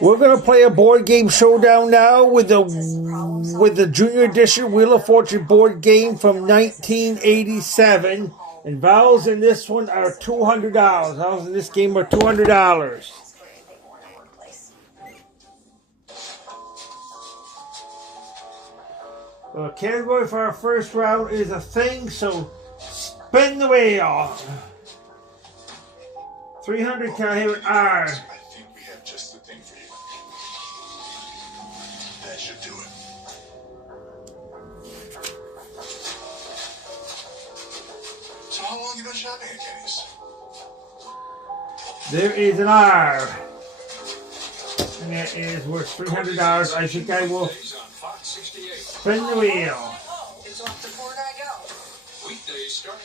We're gonna play a board game showdown now with the Junior Edition Wheel of Fortune board game from 1987. And vowels in this one are $200. Vowels in this game are $200. The category for our first round is a thing, so spin the wheel. 300, can I have an R? I think we have just the thing for you. That should do it. So how long you been shopping at Kenny's? There is an R. And that is worth $300. I think I will spin the wheel.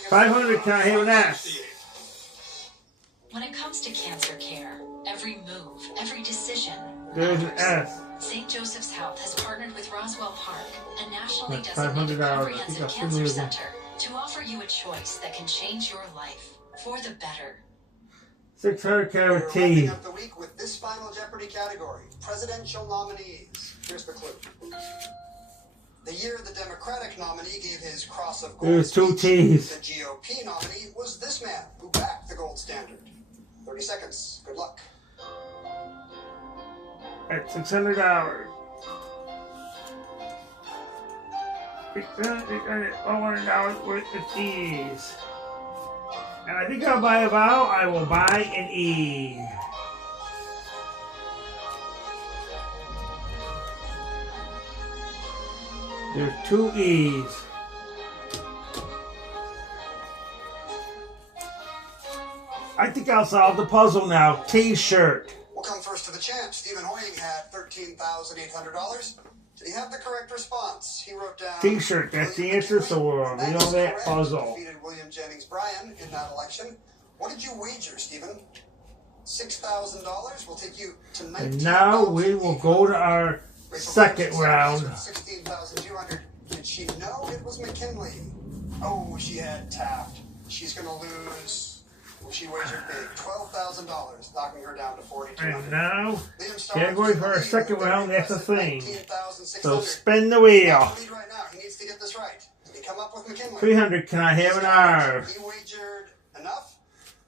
500, can I have an S? When it comes to cancer care, every move, every decision There's an S. St. Joseph's Health has partnered with Roswell Park, a nationally That's designated $500. comprehensive cancer center, to offer you a choice that can change your life for the better. 600, can I have a T? Wrapping up the week with this final Jeopardy category, presidential nominees. Here's the clue. The year the Democratic nominee gave his Cross of Gold There's two speech, T's. the GOP nominee was this man who backed the gold standard. 30 seconds. Good luck. At $600. $400 worth of E's. And I think I'll buy a vowel. I will buy an E. There's two E's. I think I'll solve the puzzle now. T-shirt. We'll come first to the champ. Stephen Hoying had $13,800. Did he have the correct response? He wrote down T-shirt. That's the answer, so we'll reveal that correct. puzzle. Defeated William Jennings Bryan in that election. What did you wager, Stephen? $6,000 will take you to $19,000. And now we will go to our second round. $16,200. Did she know it was McKinley? Oh, she had Taft. She's going to lose. She wagered big, $12,000, knocking her down to $4,200. And now, category for our second round, that's a thing. So spin the Lead wheel. right now. He needs to get this right. Did he come up with McKinley? 300, can I have an R? He wagered enough?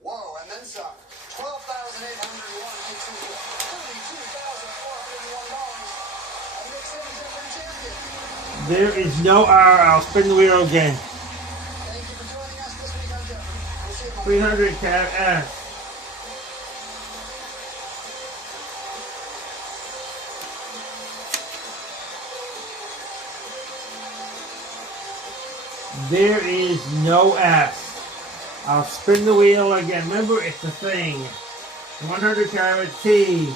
Whoa, and then some. $12,801 takes him to $42,401. And makes him a Jeopardy champion. There is no R. I'll spin the wheel again. Thank you for joining us this week on Jeopardy. We'll see you tomorrow. 300, can I have S? There is no S. I'll spin the wheel again. Remember, it's a thing. 100, can I have a T?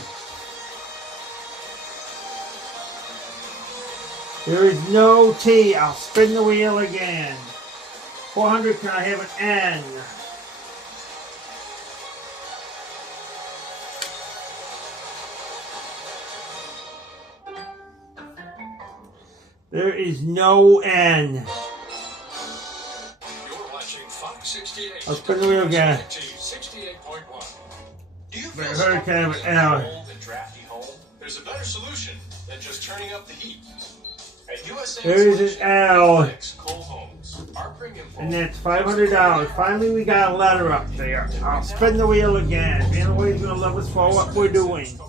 There is no T. I'll spin the wheel again. 400, can I have an N? There is no N. You're watching Fox 68. I'll spin the wheel again. 68.1. Do you But feel her stuck can have in an a L. cold and drafty home? There's a better solution than just turning up the heat. At USA There is an L. Cold Homes. Our premium And that's $500. Finally, we got a letter up there. I'll spin the wheel again. Man, always gonna love us for what we're doing.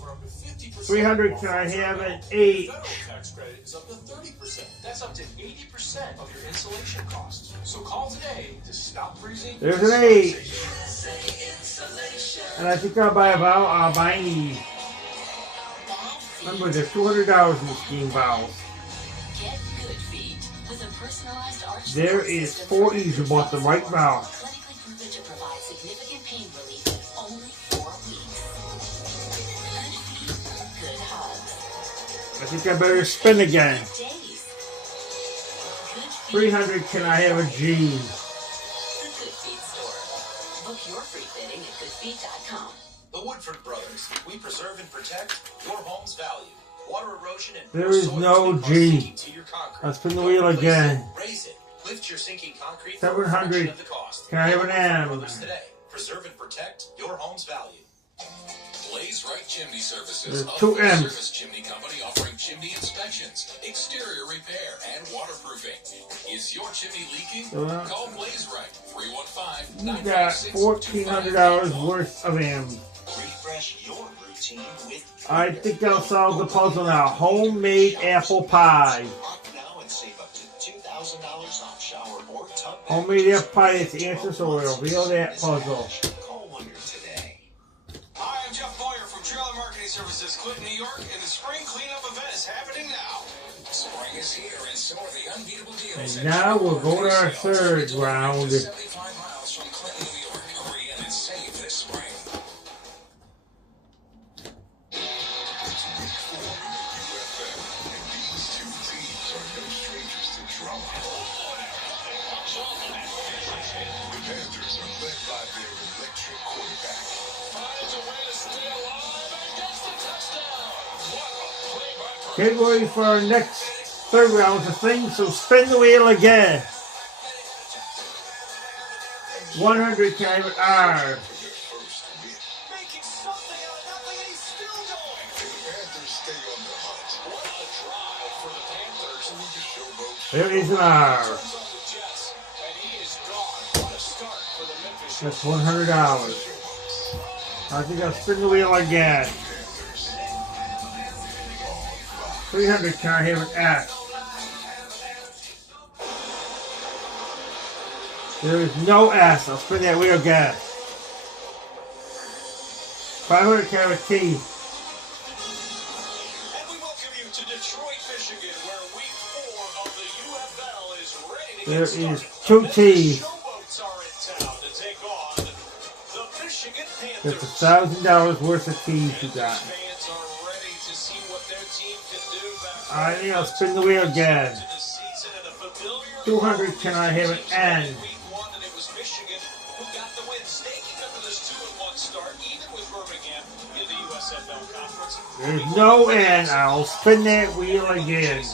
300, can I have an H? Federal tax credit is up to 30%. That's up to 80% of your insulation costs. So call today to stop freezing. There's an H. And I think I'll buy a vowel. I'll buy an E. Remember, there's $200 in the scheme vowels. Get good feet with a personalized arch There support is system 4 from E's. You want the right vowel. clinically proven to provide significant pain relief in only 4 weeks. Good feet, good hugs. I think I better spin again. Good days. Good feet. 300, can I have a G? The Good Feet Store. Book your free fitting at goodfeet.com. The Woodford Brothers. We preserve and protect your home's value. Water erosion and There is soil no sink are G. sinking to your concrete. I'll spin the Don't wheel replace again. it, raise it. Lift your sinking concrete for a 700. fraction of the cost. Can I have an Woodford M? Brothers today. Preserve and protect your home's value. Blaze Right Chimney Services, There's a 2 M's. full-service chimney company offering chimney inspections, exterior repair, and waterproofing. Is your chimney leaking? Call Blaze Right, You got $1,400 worth of M's. refresh your routine with I think I'll solve the puzzle now. Homemade apple pie. now and save up to $2,000 off shower or tub. Homemade apple pie is the answer, so we'll reveal that puzzle. Call Wonder today. Hi, I'm Jeff Boyer from Trailer Marketing Services, Clinton, New York, and the spring cleanup event is happening now. Spring is here, and so are the unbeatable deals. And now we'll go to our third round. 75 miles from Clinton, New York. Hurry in and save this spring. Get ready for our next third round of things, so spin the wheel again. 100 carry R. Making something out of nothing, and he's still going. What a drive for the Panthers. There is an R. Turns on the Jets, and he is gone. What a start for the Memphis That's Showboats. $100. I think I'll spin the wheel again. 300 can I have an S? There is no S. I'll spin that wheel again. 500 can I have a T. And we welcome you to Detroit, Michigan, where week 4 of the UFL is ready to There get started. is 2 The T's. Showboats are in town to take on the Michigan There's Panthers. $1,000 worth of T's you got. Fans are ready to see what their team can do back I think I'll spin the wheel again. to the season and a familiar 200 can I have an N? week 1, and it was Michigan who got the win, staking them to this 2-1 start, even with Birmingham in the USFL Conference. There's no N. I'll spin that wheel again.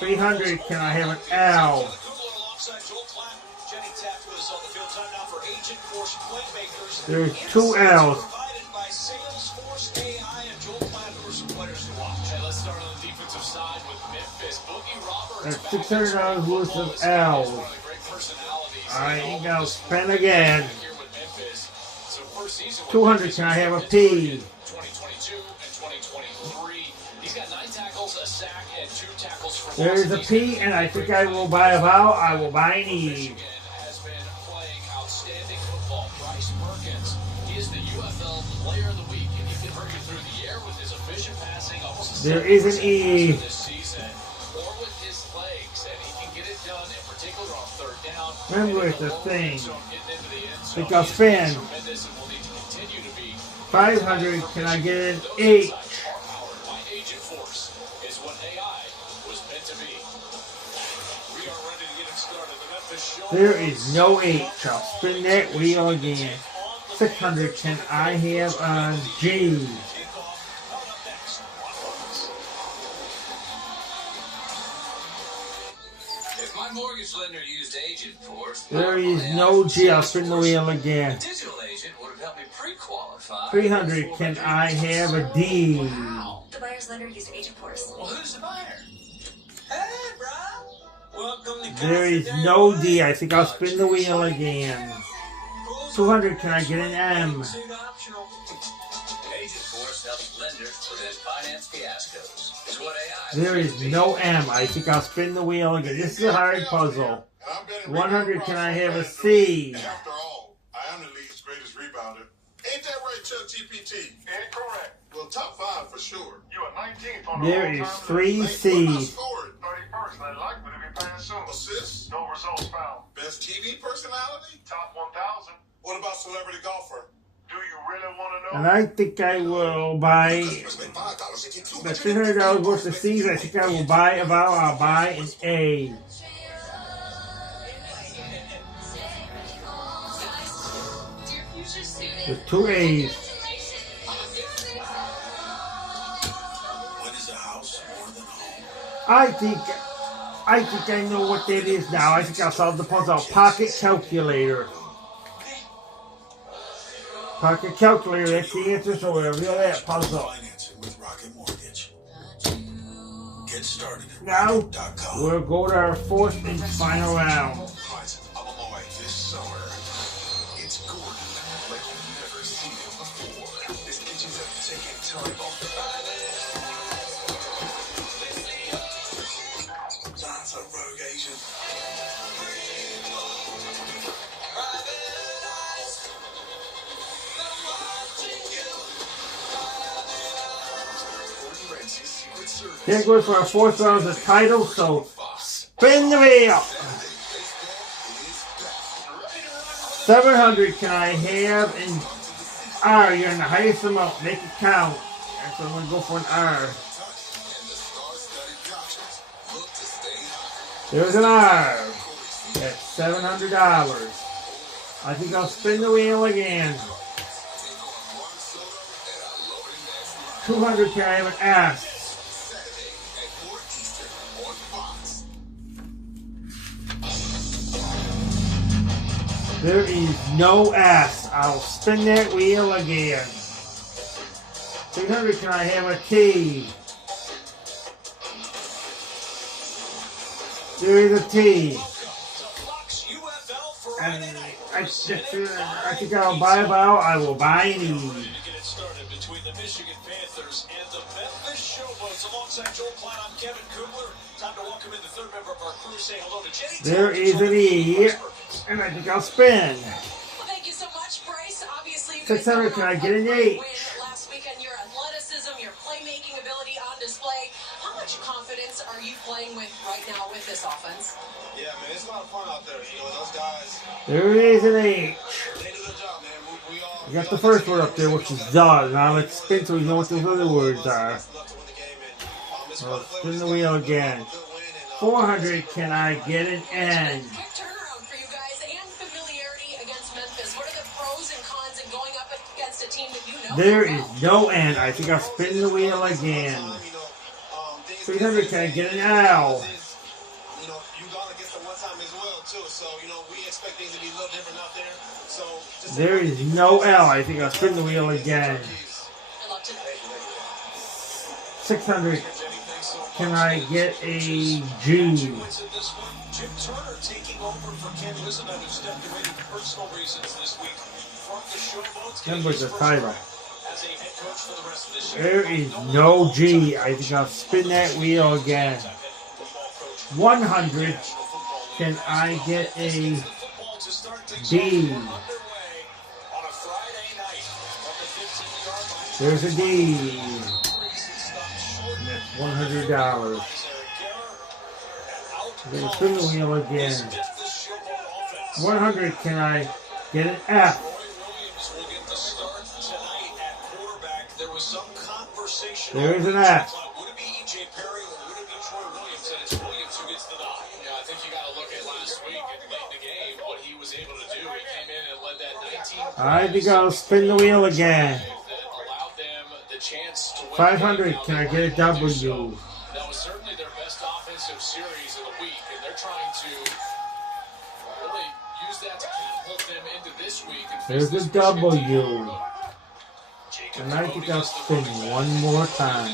300 can I have an L? Alongside Joel Klatt, Jenny Taft with us on the field. Time now for Agent Force Playmakers. There's 2 L's. Provided by Salesforce AI and Joel Klatt, who are some players to watch. Hey, let's start on the defensive side with Memphis. Boogie Roberts. That's $600 worth of L's. One of the great personalities. I think I'll spin again. Here with Memphis. So first season with 200 can I have a P? 2022 and 2023. He's got 9 tackles, a sack, and 2 tackles for loss. There's a P, and I think I will buy a vowel. I will buy an E. Michigan has been playing outstanding football. Bryce Perkins, he is the UFL Player of the Week, and he can hurt you through the air with his efficient passing, almost a There is an 70% E. passer this season, or with his legs, and he can get it done, in particular on third down. Remember, and it's a low thing. zone, getting into the end Think zone. I'll He is spin. tremendous and will need to continue to be. 500 can I get an Those H? insights are powered by Agent Force, is what AI was meant to be. We are ready to get it started. The Memphis Showboats. There is no H. I'll spin that wheel again. 600 can I have a G? Kickoff coming up next on Fox. If my mortgage lender used Agent Force, There is no G. I'll spin the wheel again. digital agent would have helped me pre-qualify. 300 can I have a D? Wow. The buyer's lender used Agent Force. Well, who's the buyer? Hey, bro. Welcome to There is no D. I think I'll spin the wheel again. 200 can I get an M? Agent Force helps lenders prevent finance fiascos. Is what AI. There is no M. I think I'll spin the wheel again. This is a hard puzzle. 100 can I have a C? After all, I am the league's greatest rebounder. Ain't that right, Chuck GPT? Incorrect. Well, top 5 for sure. You are 19th on the There all-time is list. 3 What I C's. scored? 31st, and likely to be playing soon. Assists? No results found. Best TV personality? Top 1,000. What about celebrity golfer? Do you really want to know? And I think I will buy Spend $5 and get the $300 worth of C's. I think I will buy a vowel. I'll buy an A. There's 2 A's. When is a house more than a home? I think I know what that is now. I think I'll solve the puzzle. Pocket calculator. Pocket calculator, that's the answer, so we'll reveal that puzzle. Financing with Rocket Mortgage. Get started at Now, rocket.com. we'll go to our fourth and final round. Prices of Illinois this summer. It's Gordon like you've never seen it before. This kitchen's taking time off the back. That's a rogue Asian. Gordon Ramsay's Secret Service. Here goes for our fourth round of the title, so spin the wheel. 700 can I have in R? You're in the highest amount. Make it count. And so I'm going to go for an R. There's an R. That's $700. I think I'll spin the wheel again. 200 can I have an S? There is no S. I'll spin that wheel again. 300 can I have a T? There is a T. And I think I'll buy a vowel. I will buy an E. To get it started between the Michigan Panthers and the Memphis Showboats. Alongside Joel Klein, I'm Kevin Kugler. Time to welcome in the third member of our crew. Say hello to Jenny. There is an E. And I think I'll spin. Well, thank you so much, Bryce. Obviously, 600, can I get an H? Last weekend, your athleticism, your playmaking ability on display. How much confidence are you playing with right now with this offense? Yeah, man, it's a lot of fun out there. You know, those guys, There is an H. they do their job, man. We all I got the first word up there, which is duh. Now let's spin so we know what those other words are. I'll spin the wheel again. 400, can I get an N? Quick turnaround for you guys and familiarity against Memphis. What are the pros and cons in going up against a team that you know? There is no N. I think I'll spin the wheel again. 300, can I get an L? You know, you gone against them one time as well, too. So, you know, we expect things to be a little different out there. So, just There is no L. I think I'll spin the wheel again. Good luck tonight. 600, can I get a G? Jim Turner taking over for Ken Wiseman, who stepped away for personal reasons this week from the Showboats. Numbers the title. As a head coach for the rest of this year. There is no G. I think I'll spin that wheel again. 100, can I get a D? There's a D. And that's $100. I'm going to spin the wheel again. 100, can I get an F? There is an F. Would it be E.J. Perry or would it be Troy Williams? And it's Williams who gets the nod. Yeah, I think you got to look at last week and late in the game what he was able to do. He came in and led that 19. I think I'll spin the wheel again. That allowed them the chance to win. 500, can I get a W? That was certainly their best offensive series of the week, and they're trying to really use that to catapult them into this week. And There's a W. And I think I'll spin one more time.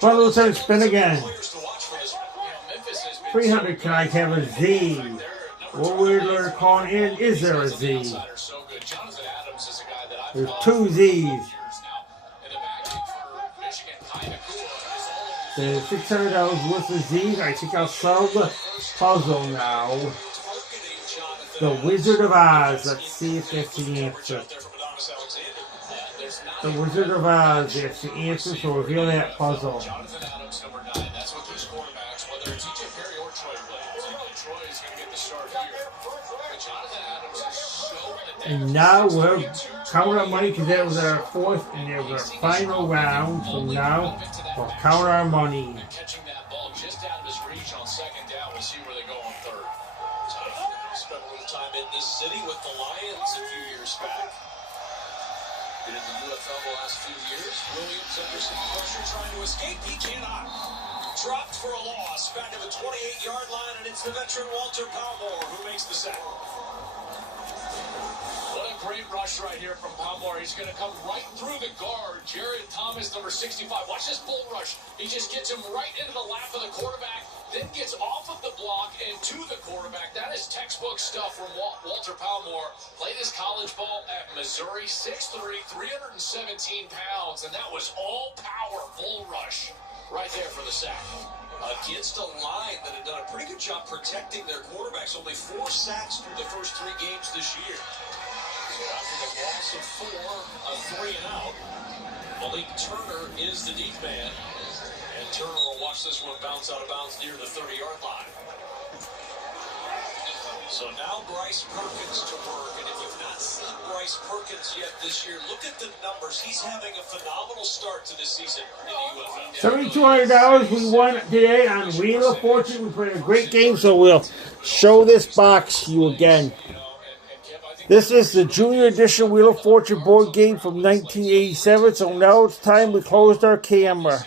Follow the spin again. 300, can I have a Z? What we're calling in, is there a Z? There's two Z's. There's $600 worth of Z's. I think I'll solve the puzzle now. The Wizard of Oz. Let's see if that's the answer. The Wizard of Oz. That's the answer, so reveal that puzzle. Jonathan Adams, number 9. That's what these quarterbacks, whether it's E.J. Perry or Troy Williams. And Troy is going to get the start here. But Jonathan Adams is so... And now we're counting our money because that was our fourth and that was our final round. So now we'll count our money. Catching that ball just out of his reach on second down. We'll see where they go on third. Spent a little time in this city with the Lions a few years back. Been in the UFL the last few years. Williams under some pressure trying to escape. He cannot. dropped for a loss back at the 28-yard line, and it's the veteran Walter Palmore who makes the sack. What a great rush right here from Palmore. He's going to come right through the guard. Jared Thomas, number 65. Watch this bull rush. He just gets him right into the lap of the quarterback, then gets off of the block and to the quarterback. That is textbook stuff from Walter Palmore. Played his college ball at Missouri, 6'3", 317 pounds, and that was all power bull rush right there for the sack. Against a line that had done a pretty good job protecting their quarterbacks. Only 4 sacks through the first 3 games this year. After the loss of 4, a 3 and out, Malik Turner is the deep man. And Turner will watch this one bounce out of bounds near the 30-yard line. So now Bryce Perkins to work. And if you've not seen Bryce Perkins yet this year, look at the numbers. He's having a phenomenal start to this season in the UFL. $7,200 we won today on Wheel of Fortune. We played a great game, so we'll show this box to you again. This is the Junior Edition Wheel of Fortune board game from 1987, so now it's time we closed our camera.